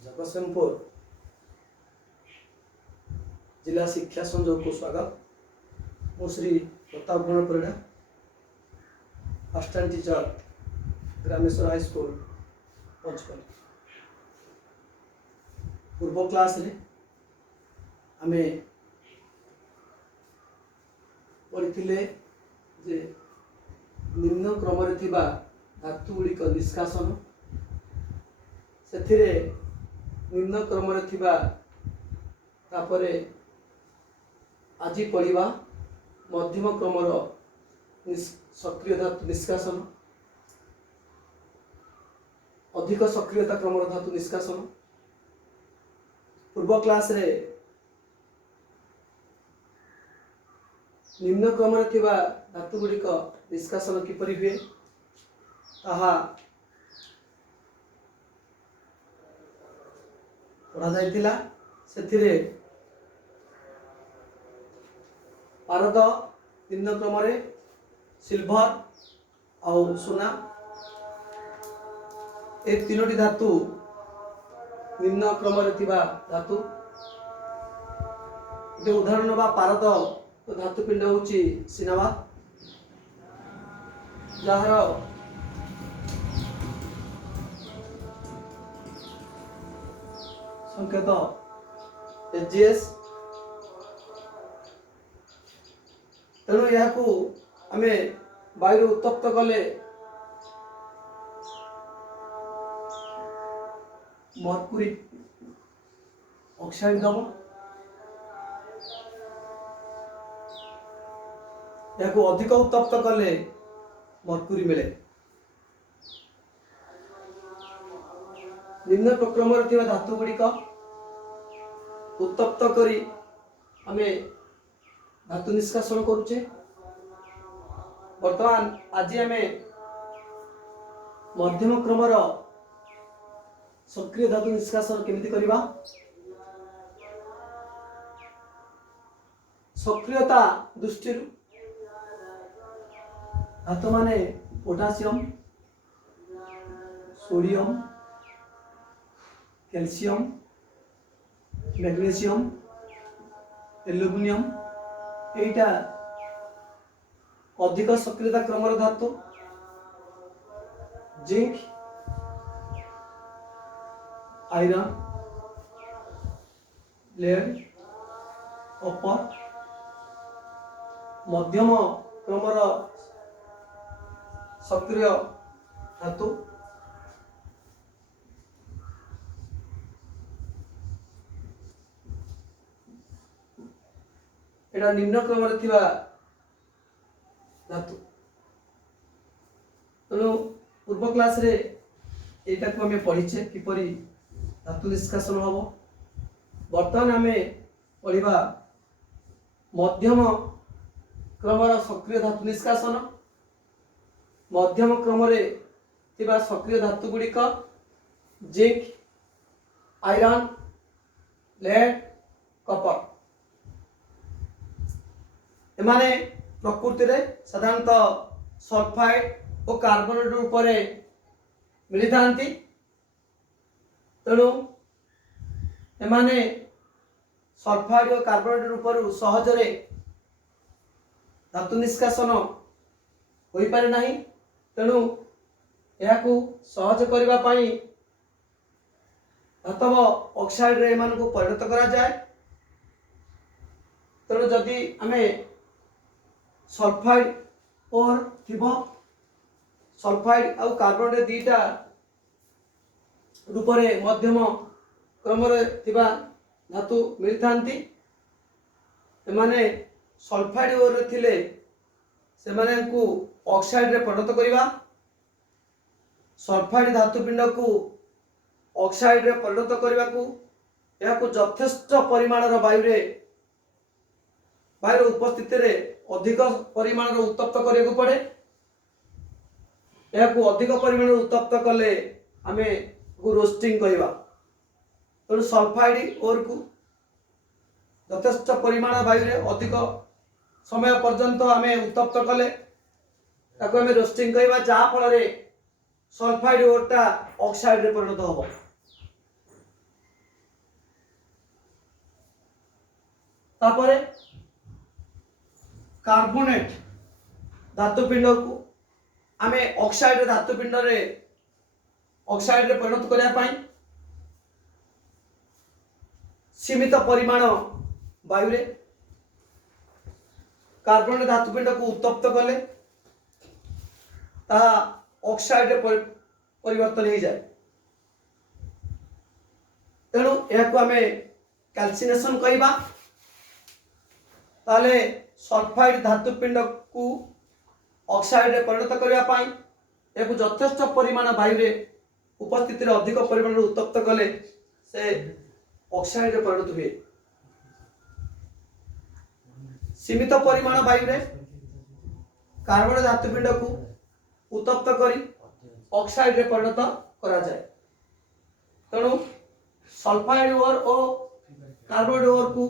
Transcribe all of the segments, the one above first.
जगतसिंहपुर जिला शिक्षा संयोग को स्वागत। मु Shri Pratap Gana Parida, assistant teacher, Grameshwar high school Panchpalli. पूर्व क्लास रे आमे पढ़िथिले जे निम्न क्रम रे थिबा धातु गुड़िक निष्कासन, सेथिरे निम्न क्रम रे थिबा तापरे आज पढ़िबा मध्यम क्रमर सक्रिय धातु निष्कासन, अधिक सक्रियता क्रमर धातु निष्कासन। पूर्व क्लास रे निम्न क्रम रे थिबा धातु गुड़िक निष्कासन किपरि हुए ताहा पढ़ा जाइतिला। सेथिरे पारद निम्न क्रम रे सिल्वर और सोना ए तीनोटी धातु निम्न क्रम रे थिबा धातु। जे उदाहरण बा पारद धातु पिंड होची सिनावा, जहार संकेत एचजीएस। तेणु यह आमे वायु उत्तप्त कले मर्क्यूरी ऑक्साइड दब, यह अधिक उत्तप्त कले मर्क्यूरी मिले। निम्न प्रक्रम धातु गुड़िक उत्तप्त करी आमे धातु निष्कासन करुचे। वर्तमान आज आमे मध्यम क्रमर सक्रिय धातु निष्कासन केमिति करिबा। सक्रियता दृष्टि धातु माने potassium, sodium, calcium, magnesium, aluminium एटा अधिक सक्रियता क्रमर धातु। जिंक, आयरन, लेड, कॉपर मध्यम क्रमर सक्रिय धातु। एटा निम्न क्रम रे थिबा धातु। तेणु पूर्व क्लास रे एटा को हमें पढ़ीचे किपरि धातु निष्कासन हबो। वर्तमान हमें पढ़िबा मध्यम क्रमर सक्रिय धातु निष्कासन। मध्यम क्रम रे थिबा सक्रिय धातु गुड़िक जिंक, आयरन, लेड, कॉपर एमाने प्रकृति रे साधारणतः सल्फाइड और कार्बोनेट रूप में मिली थांती। तेणु एमाने सल्फाइड और कार्बोनेट रूप सहजरे धातु निष्कासन होई पारे नाही। तेणु याकू सहज करबा पई धातव ऑक्साइड रे एमान को परिणत करा जाए। तेणु जदि आमे सल्फाइड और थिबो सल्फाइड और कार्बोनेट दीटा रूप रे मध्यम क्रम रे थिबा धातु मिल थांती। एमाने सल्फाइड और थिले से माने को ऑक्साइड रे परिणत करिबा। सल्फाइड धातु पिंड को ऑक्साइड रे परिणत करबा को या को यथेष्ट परिमाण रो वायु उपस्थिति रे अधिक परिमाण रो उत्तप्त करे को पड़े। या को अधिक परिमाण रो उत्तप्त कले आमे को रोस्टिंग कहबा। तो सल्फाइड और को यथेष्ट परिमाण वायु रे अधिक समय पर्यंत आमे उत्तप्त कले ताको आमे रोस्टिंग कहबा, जा फल रे सल्फाइड ओरटा ऑक्साइड रे परिणत होबो। तापरे कार्बोनेट धातुपिंड को आमे ऑक्साइड धातुपिंड रे ऑक्साइड रे परिणत करने पाई सीमित परिमाण वायु रे कार्बन धातुपिंड को उत्तप्त कले ता ऑक्साइड रे परिवर्तन हो जाए तेणु यह आमे कैल्सिनेशन कहबा ताले सल्फाइड धातुपिंड को ऑक्साइड रे परिणत करबा पाई एक यथेष्ट परिमाण वायु रे उपस्थिति रे अधिक परिमाण उत्तप्त कले से ऑक्साइड रे परिणत हुए सीमित परिमाण वायु रे कार्बन धातुपिंड को उत्तप्त करी ऑक्साइड रे परिणत करा जाए तेणु सल्फाइड ओर और कार्बन ओर को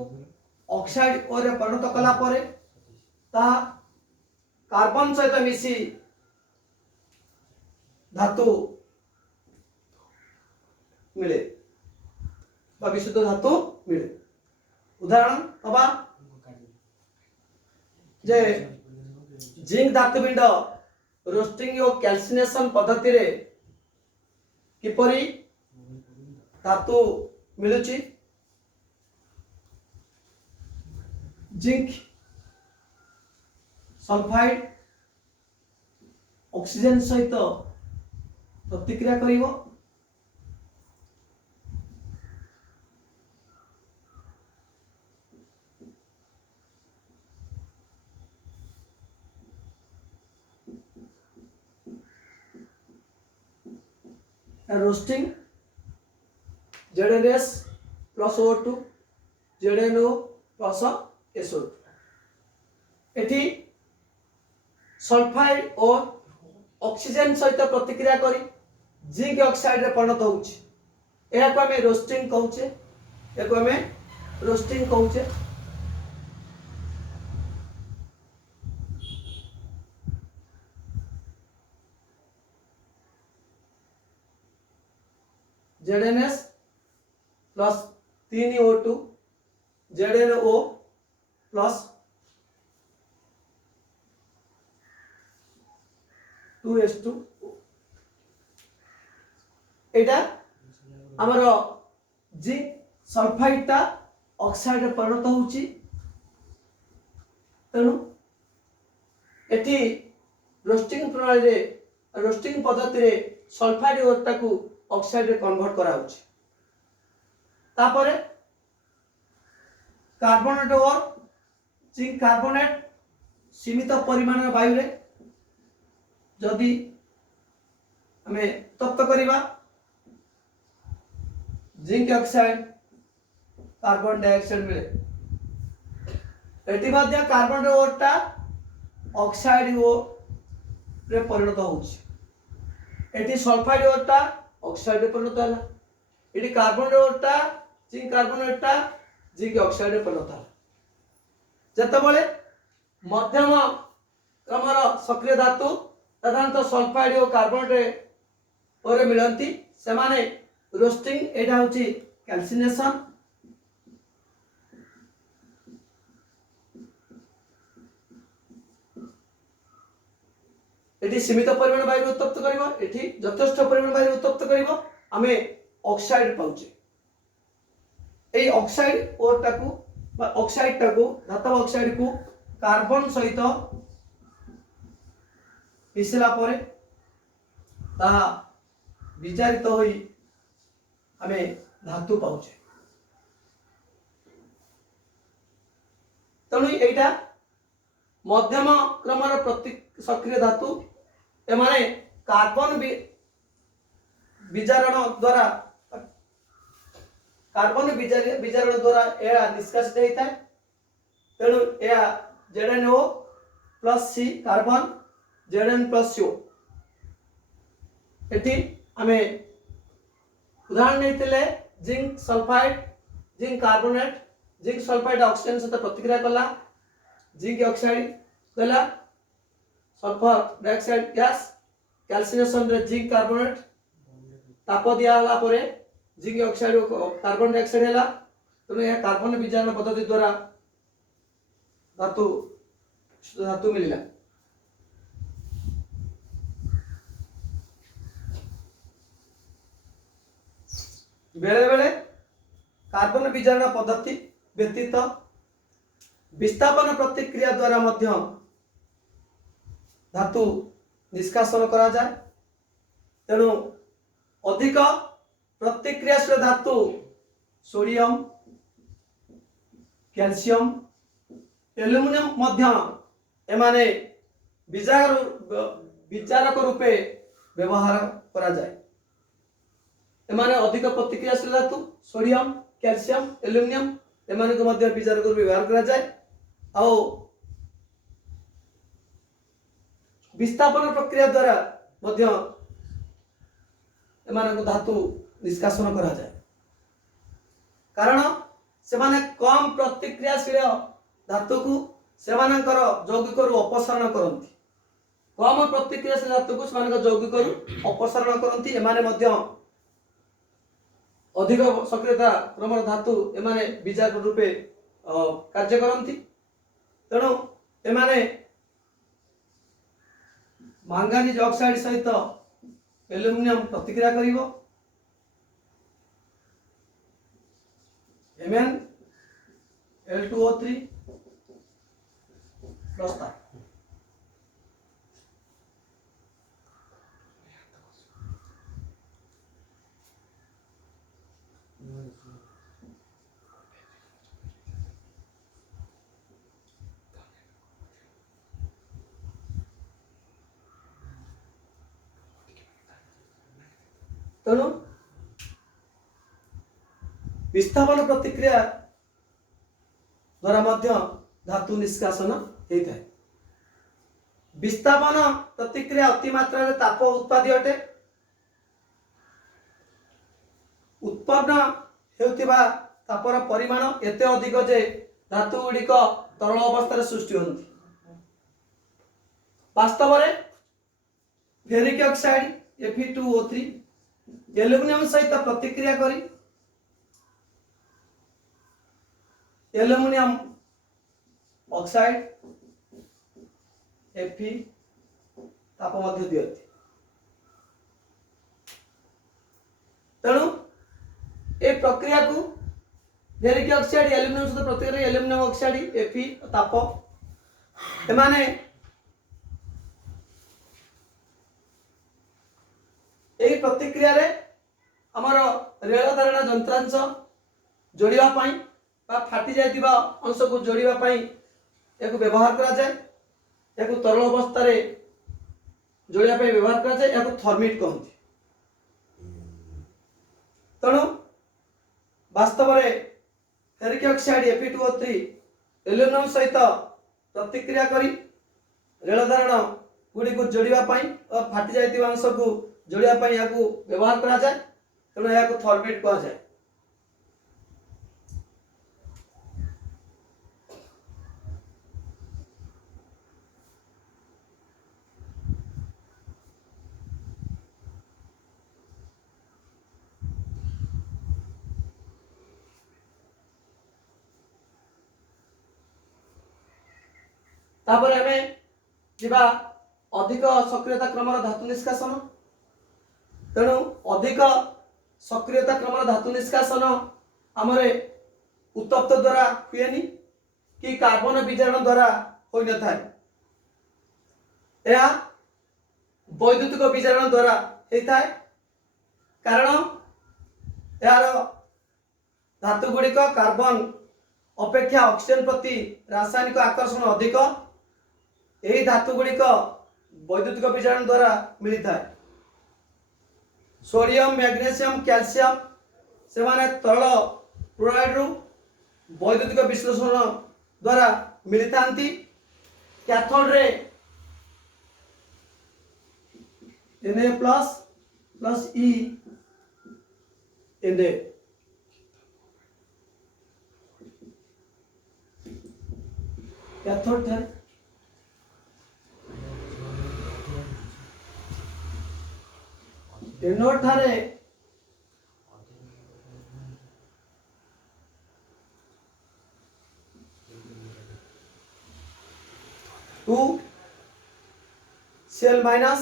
ऑक्साइड ओर रे परिणत कला परे ता कार्बन सहित मिसी धातु मिले विशुद्ध धातु मिले उदाहरण हवा जे जिंक धातुपिंड रोस्टिंग और कैल्सिनेशन पद्धति रे किपरि धातु मिलुची जिंक सल्फाइड ऑक्सीजन सहित प्रतिक्रिया करिवो roasting ZnS plus O2 ZnO plus SO2 एठी सल्फाइड और ऑक्सीजन सहित प्रतिक्रिया करी जिंक ऑक्साइड रे परिणत होउची एहा को हमें रोस्टिंग कहउचे एको हमें रोस्टिंग कहउचे ZnS plus 3O2 ZnO plus 2S2 एटा हमर जिंक सल्फाइड ता ऑक्साइड रे परिणत होउची तेणु एठी रोस्टिंग प्रणाली रे रोस्टिंग पद्धति रे सल्फाइड ओरटा को ऑक्साइड रे कन्वर्ट करा होउची तापरे कार्बोनेट और जिंक कार्बोनेट सीमित परिमाण वायु रे जदि हमें तप्त करिबा जिंक ऑक्साइड कार्बन डाइऑक्साइड मिले एटी मध्य कार्बन ओरटा ऑक्साइड ओ रे परिणत होउची एटी सल्फाइड ओरटा ऑक्साइड रे परिणत होला एटी कार्बन ओरटा जिंक कार्बोनेटटा जिंक ऑक्साइड रे परिणत होला जतबेले मध्यम क्रमर सक्रिय धातु साधारणतः सल्फाइड और कार्बोनेट ओरे मिलती से माने रोस्टिंग एटा होची कैल्सिनेशन एटी सीमित परिमाण वायु उत्तप्त करिवो एटी यथेष्ट परिमाण वायु उत्तप्त करिवो आमे ऑक्साइड पाउचे एई ऑक्साइड ओरटा को बा ऑक्साइड टा को धातव ऑक्साइड को कार्बन सहित मिसला परे ता विचारित होई हमें धातु पाउचे तेणु एटा मध्यम क्रमर प्रति सक्रिय धातु एमाने कार्बन विजारण द्वारा कार्बन विजारण द्वारा एहा निष्कासित होता है तेणु एहा ZnO plus C carbon Zn plus CO eighty हमें उदाहरण नहीं zinc sulphide zinc carbonate zinc sulphide oxygen सहित प्रतिक्रिया कला जिंक ऑक्साइड कला सल्फर डाइऑक्साइड गैस कैल्सिनेशन रे जिंक कार्बोनेट ताप दिया होला परे जिंक ऑक्साइड कार्बन डाइऑक्साइड हैला तने यह कार्बन विजारण पद्धति द्वारा धातु धातु मिलला। बेले बेले कार्बन विजारण पद्धति व्यतीत विस्थापन प्रतिक्रिया द्वारा मध्य धातु निष्कासन करा जाए। तेणु अधिक प्रतिक्रियाशील धातु सोडियम, कैल्शियम, एल्युमिनियम मध्य एमाने विचारक रूपे व्यवहार करा जाए। एमाने अधिक प्रतिक्रियाशील धातु सोडियम, कैल्शियम, एल्युमिनियम एमाने को मध्य विचारक रूपे व्यवहार करा जाए। आओ विस्थापन प्रक्रिया द्वारा मध्य एमाने को धातु निष्कासन करा जाए। कारण सेमाने कम प्रतिक्रियाशील धातु को सेमानकर यौगिक अपसारण करती। कम प्रतिक्रियाशील धातु को सेमानकर यौगिक अपसारण करती। एमाने मध्य अधिक सक्रियता क्रम धातु एमाने विचारक रूपे कार्य करती। तेणु एमाने मांगानीज ऑक्साइड सहित एल्युमिनियम प्रतिक्रिया करिवो। MnAl2O3 प्लस था। तेणु विस्थापन प्रतिक्रिया द्वारा मध्य धातु निष्कासन होता है। विस्थापन प्रतिक्रिया अति मात्रा रे ताप उत्पादी अटे। उत्पन्न हेउतिबा तापर परिमाण एते अधिक जे धातु गुड़िक तरल अवस्था सृष्टि होती। वास्तव में फेरिक ऑक्साइड Fe2O3 एल्युमिनियम सहित प्रतिक्रिया करी एल्युमिनियम ऑक्साइड Fe ताप मध्य दियति। तेणु ए प्रक्रिया को फेरिक ऑक्साइड एल्युमिनियम सहित प्रतिक्रिया एल्युमिनियम ऑक्साइड Fe ताप एमाने एही प्रतिक्रिया रे हमर रेल धारण यंत्रांश जोड़िबा पई बा फाटी जायतिबा अंश को जोड़िबा पई एको व्यवहार करा जाय। एको तरल अवस्था रे जोड़िबा पई व्यवहार करा जाय। एको थर्मिट कहंती। तणु वास्तव में फेरिक ऑक्साइड Fe2O3 एल्युमिनियम सहित प्रतिक्रिया करी रेल धारण गुड़ी को जोड़िबा पई और फाटी जायतिबा अंश को जोड़िया पई याकू व्यवहार करा जाए। तेणु याकू थर्मिट कहा जाए। तापर हमें जिबा अधिक सक्रियता क्रम धातु निष्कासन। तेणु अधिक सक्रियता क्रम धातु निष्कासन आमरे उत्तप्त द्वारा हुएनी कि कार्बन विजारण द्वारा होई न थाए। यह वैद्युतिक विजारण द्वारा होई थाए। कारण यार धातु गुड़िक कार्बन अपेक्षा ऑक्सीजन प्रति रासायनिक आकर्षण अधिक। यही धातु गुड़िक वैद्युतिक विजारण द्वारा मिली थाए। सोडियम, मैग्नीशियम, कैल्शियम से माने तरल क्लोराइड रु वैद्युतिक विश्लेषण द्वारा मिली थांती। कैथोड रे Na plus E Na cathode था। एनोड थारे 2 Cl minus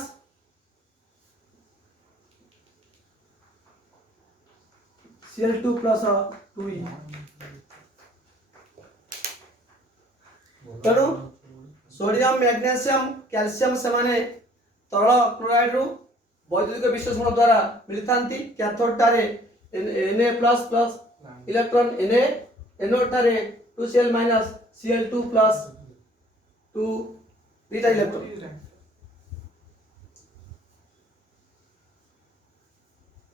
Cl2 plus 2E। तेणु सोडियम मैग्नेशियम कैल्शियम से माने तरल क्लोराइड रु वैद्युतिक विश्लेषण द्वारा मिलता कैथोड टारे Na plus plus electron Na anode टारे 2Cl माइनस Cl2 प्लस 2 बीटा इलेक्ट्रॉन।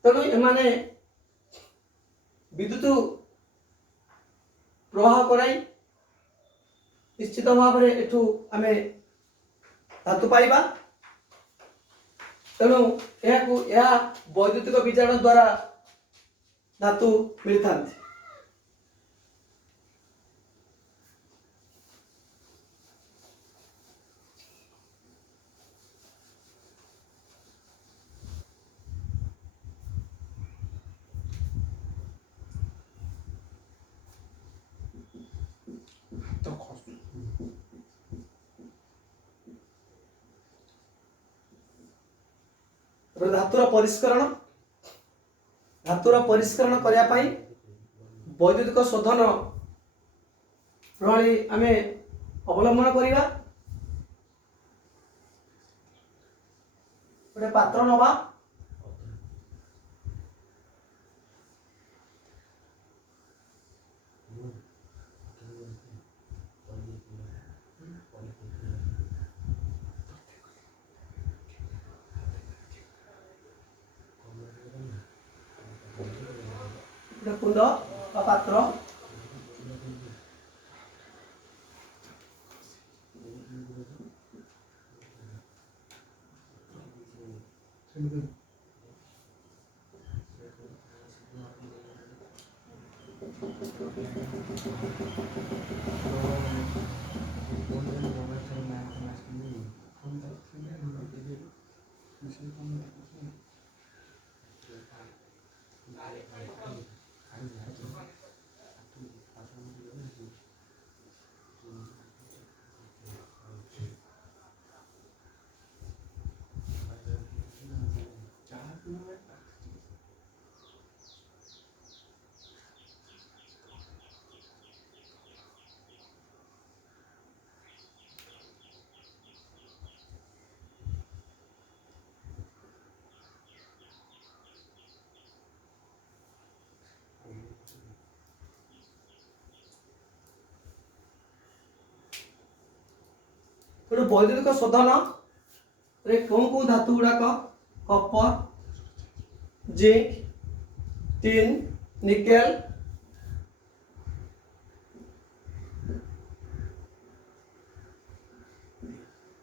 तेणु एमाने विद्युत प्रवाह कराई निश्चित भाव में एठू आमे धातु पाइबा। तेणु यह वैद्युतिक विजारण द्वारा धातु मिलता। धातुर परिष्करण करने वैद्युतिक शोधन प्रणाली आमे अवलंबन करिबा। गोटे पात्र नवा कुंड पात्र वैद्युतिक शोधन रे कौन कौन धातु गुड़ाक copper zinc tin nickel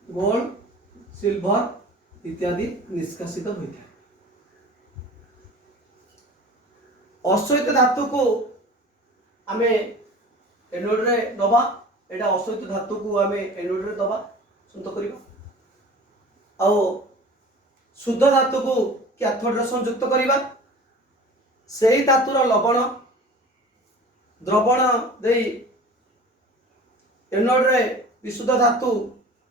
gold silver इत्यादि निष्कासित होता है। अश्वेत धातु को आमे एनोड रे दबा एटा अश्वेत धातु को आमे एनोड रे दबा संत करिबा आउ शुद्ध धातु को कैथोड रे संयुक्त करिबा। सेही धातुर लवण द्रवण देई एनोड रे विशुद्ध धातु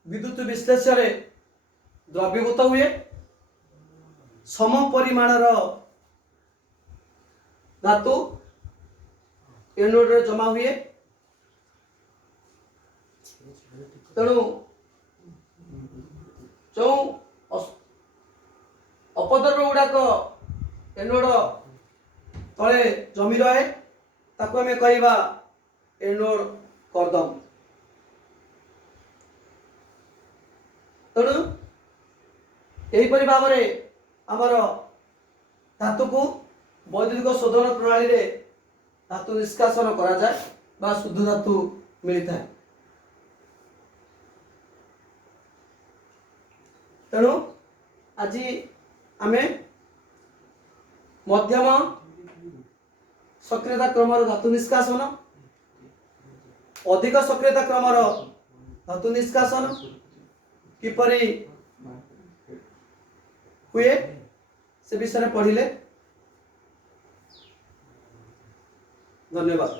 विद्युत विश्लेषण रे द्रवीभूत हुए। सम परिमाणर धातु एनोड रे जमा हुए। तेणु जो अपद्रव्य गुड़ाक एनोड तले जमी रहे ताको आमे कहबा एनोड कर्दम। तेणु यहीपरि भाव में आमर धातु को वैद्युतिक शोधन प्रणाली रे धातु निष्कासन करा जाए बा शुद्ध धातु मिलता है। तेणु आज आमे मध्यम सक्रियता क्रम धातु निष्कासन अधिक सक्रियता क्रम धातु निष्कासन किपरि हुए से विषय पढ़िले। धन्यवाद।